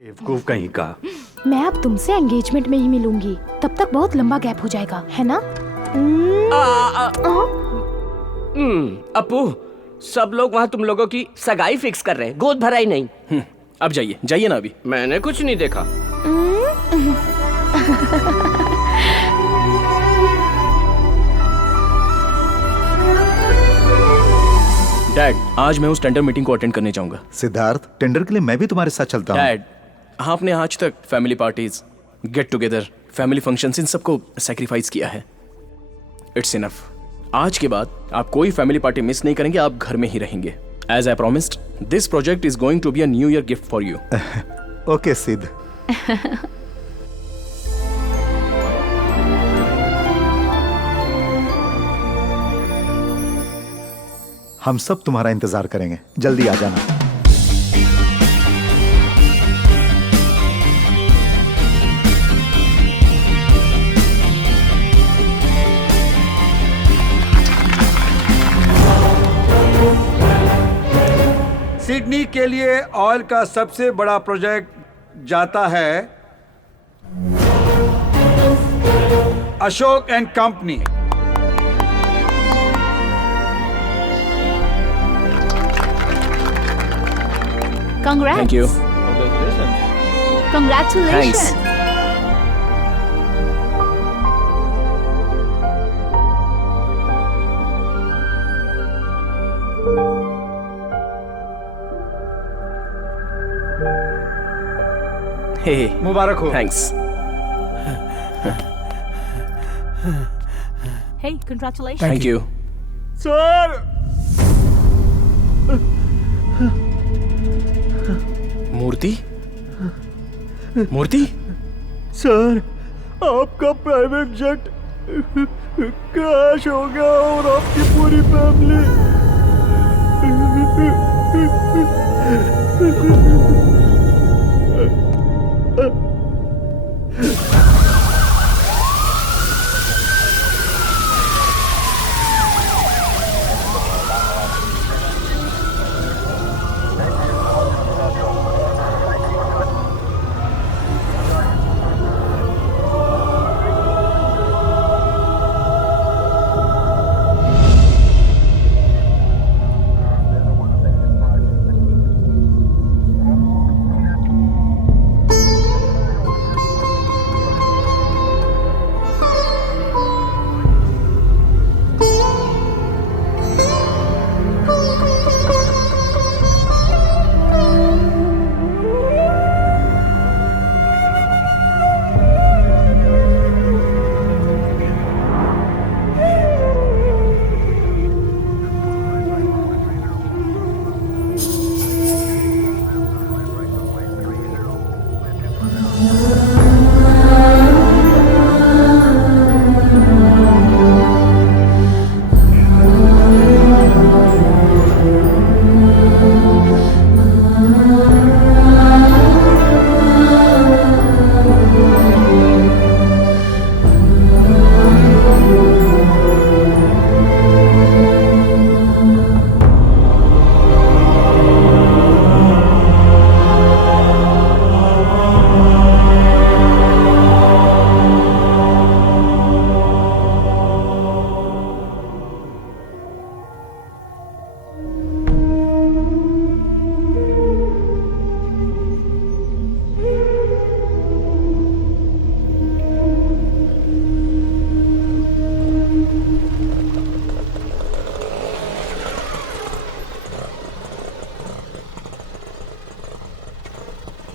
बेवकूफ कहीं का। मैं अब तुमसे एंगेजमेंट में ही मिलूंगी, तब तक बहुत लंबा गैप हो जाएगा, है ना? अपू, सब लोग वहाँ तुम लोगों की सगाई फिक्स कर रहे हैं, गोद भरा ही नहीं। अब जाइए जाइए ना अभी। मैंने कुछ नहीं देखा। डैड, आज मैं उस टेंडर मीटिंग को अटेंड करने जाऊंगा। सिद्धार्थ, टेंडर के लिए मैं भी तुम्हारे साथ चलता हूँ। डैड, आपने आज तक family parties, get together, family functions, इन सबको सैक्रिफाइस किया है। It's enough. आज के बाद आप कोई फैमिली पार्टी मिस नहीं करेंगे, आप घर में ही रहेंगे। As I promised, this project is going to be a new year gift for you. Okay Siddh. हम सब तुम्हारा इंतजार करेंगे, जल्दी आ जाना। सिडनी के लिए ऑयल का सबसे बड़ा प्रोजेक्ट जाता है Ashok and company. Congrats. Thank you. Congratulations. Thanks. Hey मुबारक हो। Thanks. Hey, congratulations. Thank you. Sir, Murthy, Murthy, sir, आपका प्राइवेट जेट क्रैश हो गया और आपकी पूरी फैमिली।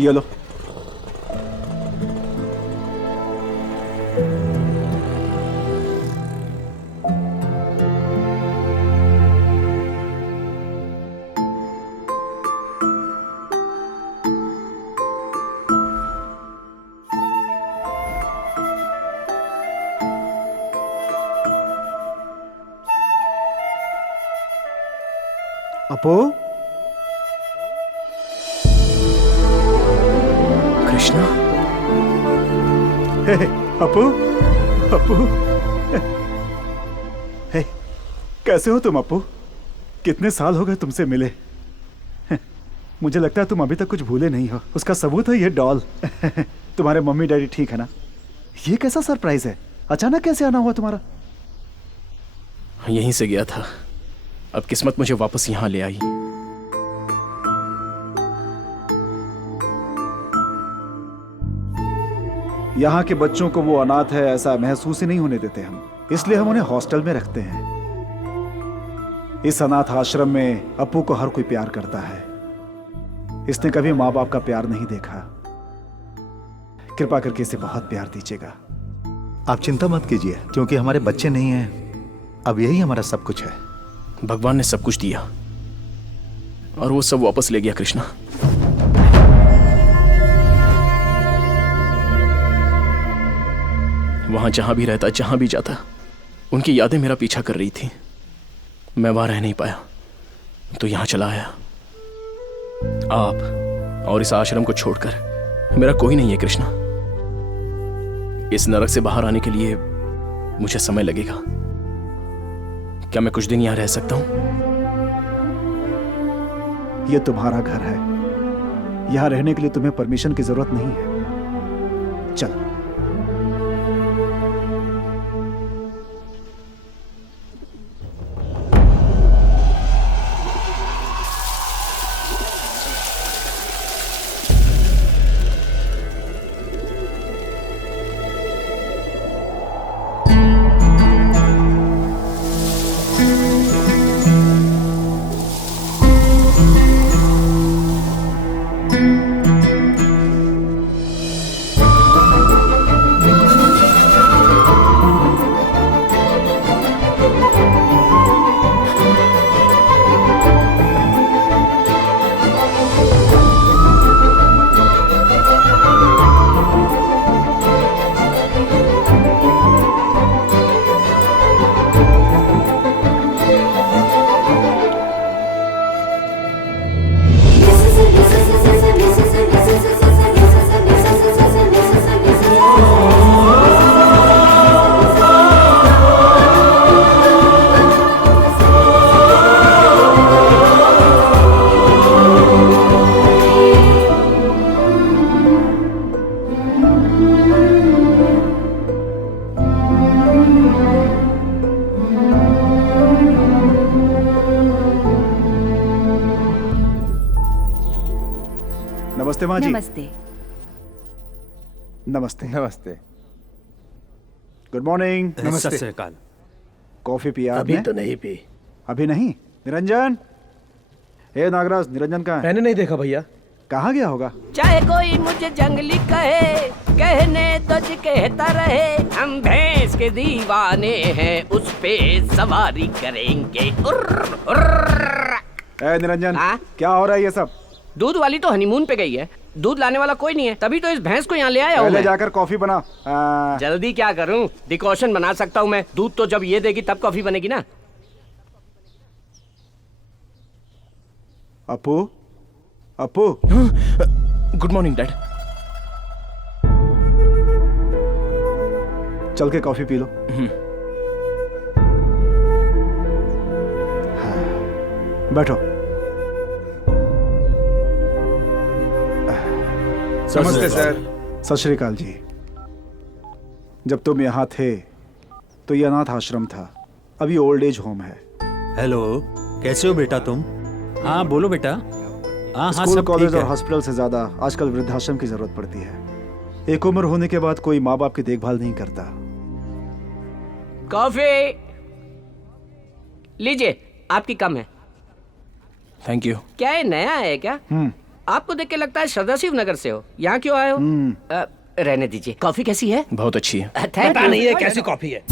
ये लो। अपू, कृष्णा, हे, अपू, अपू, हे, कैसे हो तुम अपू? कितने साल हो गए तुमसे मिले? मुझे लगता है तुम अभी तक कुछ भूले नहीं हो। उसका सबूत है ये डॉल। तुम्हारे मम्मी डैडी ठीक है ना? ये कैसा सरप्राइज है? अचानक कैसे आना हुआ तुम्हारा? यहीं से गया था, अब किस्मत मुझे वापस यहाँ ले आई। यहाँ के बच्चों को वो अनाथ है ऐसा महसूस ही नहीं होने देते हम, इसलिए हम उन्हें हॉस्टल में रखते हैं। इस अनाथ आश्रम में अप्पू को हर कोई प्यार करता है। इसने कभी माँ बाप का प्यार नहीं देखा। कृपा करके इसे बहुत प्यार दीजिएगा। आप चिंता मत कीजिए, क्योंकि हमारे बच्चे नहीं हैं, अब यही हमारा सब कुछ है। भगवान ने सब कुछ दिया और वो सब वापस ले गया कृष्णा। वहां जहां भी रहता, जहां भी जाता, उनकी यादें मेरा पीछा कर रही थी। मैं वहां रह नहीं पाया तो यहां चला आया। आप और इस आश्रम को छोड़कर मेरा कोई नहीं है कृष्णा। इस नरक से बाहर आने के लिए मुझे समय लगेगा। क्या मैं कुछ दिन यहां रह सकता हूं? यह तुम्हारा घर है, यहां रहने के लिए तुम्हें परमिशन की जरूरत नहीं है। चलो। नमस्ते माँ जी। नमस्ते। नमस्ते। नमस्ते। Good morning. सत श्री अकाल। कॉफी पिया अभी आपने? तो नहीं पी। अभी नहीं? निरंजन, हे नागराज, निरंजन कहाँ है? मैंने नहीं देखा भैया। कहाँ गया होगा? चाहे कोई मुझे जंगली कहे, कहने तो जी कहता रहे, हम भैंस के दीवाने हैं, उस पे सवारी करेंगे। उर्र, उर्र। ए निरंजन, हाँ? क्या हो रहा है ये सब? दूध वाली तो हनीमून पे गई है, दूध लाने वाला कोई नहीं है, तभी तो इस भैंस को यहाँ ले आया हूँ पहले मैं। जाकर कॉफी बना। जल्दी क्या करूँ, डिकॉशन बना सकता हूँ मैं। दूध तो जब ये देगी तब कॉफी बनेगी ना। Appu, Appu, good morning dad. चल के कॉफी पी लो। हाँ, बैठो। नमस्ते सर। सत श्री अकाल जी। जब तुम यहाँ थे तो ये अनाथ आश्रम था, अभी ओल्ड एज होम है। हेलो, कैसे हो बेटा तुम? हाँ बोलो बेटा। हाँ स्कूल, सब कॉलेज ठीक और है। हॉस्पिटल से ज्यादा आजकल वृद्धाश्रम की जरूरत पड़ती है। एक उम्र होने के बाद कोई माँ बाप की देखभाल नहीं करता। कॉफी लीजिए, आपकी कम है। Thank you. क्या ये नया है क्या? आपको देख के लगता है श्रद्धा शिव नगर से हो। यहाँ क्यों आए हो? रहने दीजिए। कॉफी कैसी है? बहुत अच्छी है। थैंक पता यू। नहीं है कैसी कॉफी है।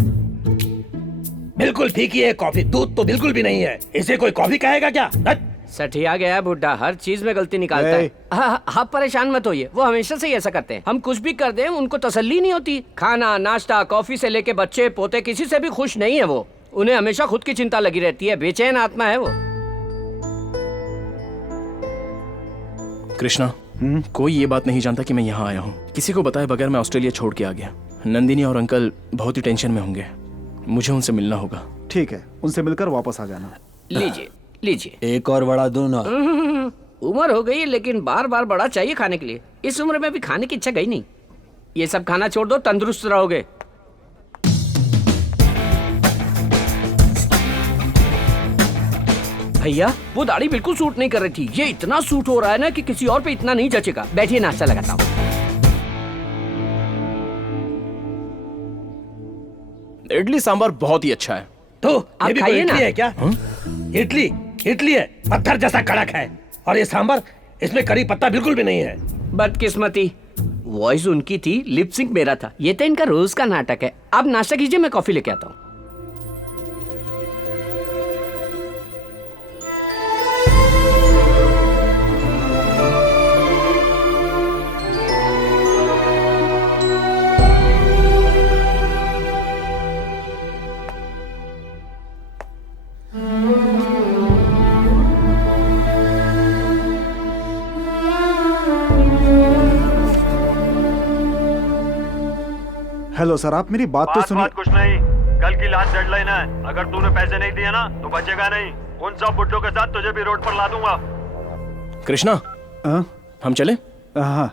बिल्कुल फीकी है कॉफी, दूध तो बिल्कुल भी नहीं है। इसे कोई कॉफी कहेगा क्या? सठिया गया है बुड्ढा, हर चीज में गलती निकालता है। ए। हाँ, आप परेशान मत होइए, वो हमेशा से ही ऐसा करते हैं। हम कुछ भी कर दें उनको तसल्ली नहीं होती। खाना, नाश्ता, कॉफी से लेके बच्चे पोते, किसी से भी खुश नहीं है वो। उन्हें हमेशा खुद की चिंता लगी रहती है, बेचैन आत्मा है वो। कृष्णा, कोई ये बात नहीं जानता कि मैं यहाँ आया हूँ। किसी को बताए बगैर मैं ऑस्ट्रेलिया छोड़ के आ गया। नंदिनी और अंकल बहुत ही टेंशन में होंगे, मुझे उनसे मिलना होगा। ठीक है, उनसे मिलकर वापस आ जाना। लीजिए लीजिए। एक और बड़ा दूं ना? उम्र हो गई है, लेकिन बार बार बड़ा चाहिए खाने के लिए। इस उम्र में भी खाने की इच्छा गई नहीं। ये सब खाना छोड़ दो, तंदुरुस्त रहोगे। भैया वो दाढ़ी बिल्कुल सूट नहीं कर रही थी। ये इतना सूट हो रहा है ना कि किसी और पे इतना नहीं जचेगा। बैठिए, नाश्ता लगाता हूँ। इडली सांभर बहुत ही अच्छा है। तो आप ये भी खाइए कोई इडली ना। है क्या? इडली है, पत्थर जैसा कड़क है। और ये सांभर, इसमें करी पत्ता बिल्कुल भी नहीं है। बदकिस्मती, वॉइस उनकी थी, लिप सिंक मेरा था। ये तो इनका रोज का नाटक है। आप नाश्ता कीजिए, मैं कॉफी लेके आता हूँ। हेलो सर, आप मेरी बात तो सुनिए। बात कुछ नहीं, कल की लास्ट डेडलाइन है। अगर तूने पैसे नहीं दिए ना तो बचेगा नहीं। उन सब बुड्ढों के साथ तुझे भी रोड पर ला दूंगा। कृष्णा, हाँ हम चले? हाँ।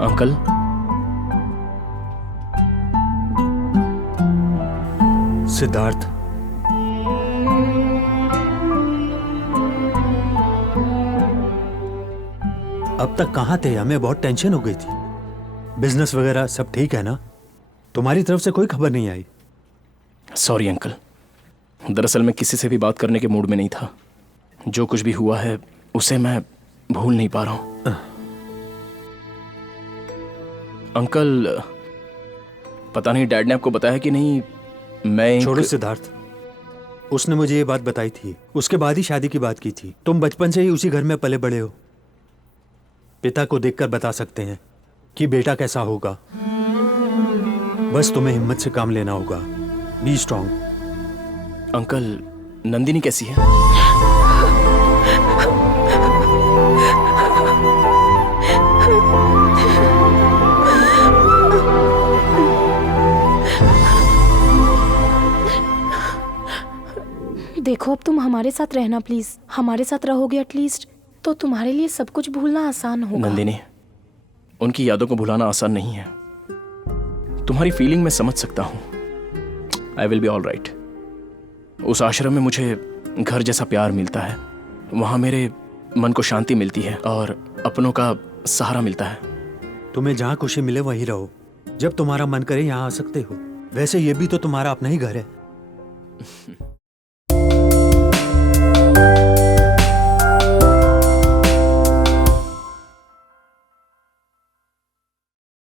अंकल, सिद्धार्थ, अब तक कहाँ थे? हमें बहुत टेंशन हो गई थी। बिजनेस वगैरह सब ठीक है ना? तुम्हारी तरफ से कोई खबर नहीं आई? सॉरी अंकल, दरअसल मैं किसी से भी बात करने के मूड में नहीं था। जो कुछ भी हुआ है उसे मैं भूल नहीं पा रहा हूं। अंकल, पता नहीं डैड ने आपको बताया कि नहीं, मैं छोड़ो सिद्धार्थ, उसने मुझे ये बात बताई थी। उसके बाद ही शादी की बात की थी। तुम बचपन से ही उसी घर में पले बड़े हो। पिता को देखकर बता सकते हैं कि बेटा कैसा होगा। बस तुम्हें हिम्मत से काम लेना होगा। B strong. अंकल, नंदिनी कैसी है? देखो, अब तुम हमारे साथ रहना प्लीज। हमारे साथ रहोगे एटलीस्ट तो तुम्हारे लिए सब कुछ भूलना आसान होगा। नंदिनी, उनकी यादों को भुलाना आसान नहीं है। तुम्हारी फीलिंग मैं समझ सकता हूं। I will be all right. उस आश्रम में मुझे घर जैसा प्यार मिलता है। वहां मेरे मन को शांति मिलती है और अपनों का सहारा मिलता है। तुम्हें जहाँ खुशी मिले वहीं रहो। जब तुम्हारा मन करे यहाँ आ सकते हो। वैसे ये भी तो तुम्हारा अपना ही घर है।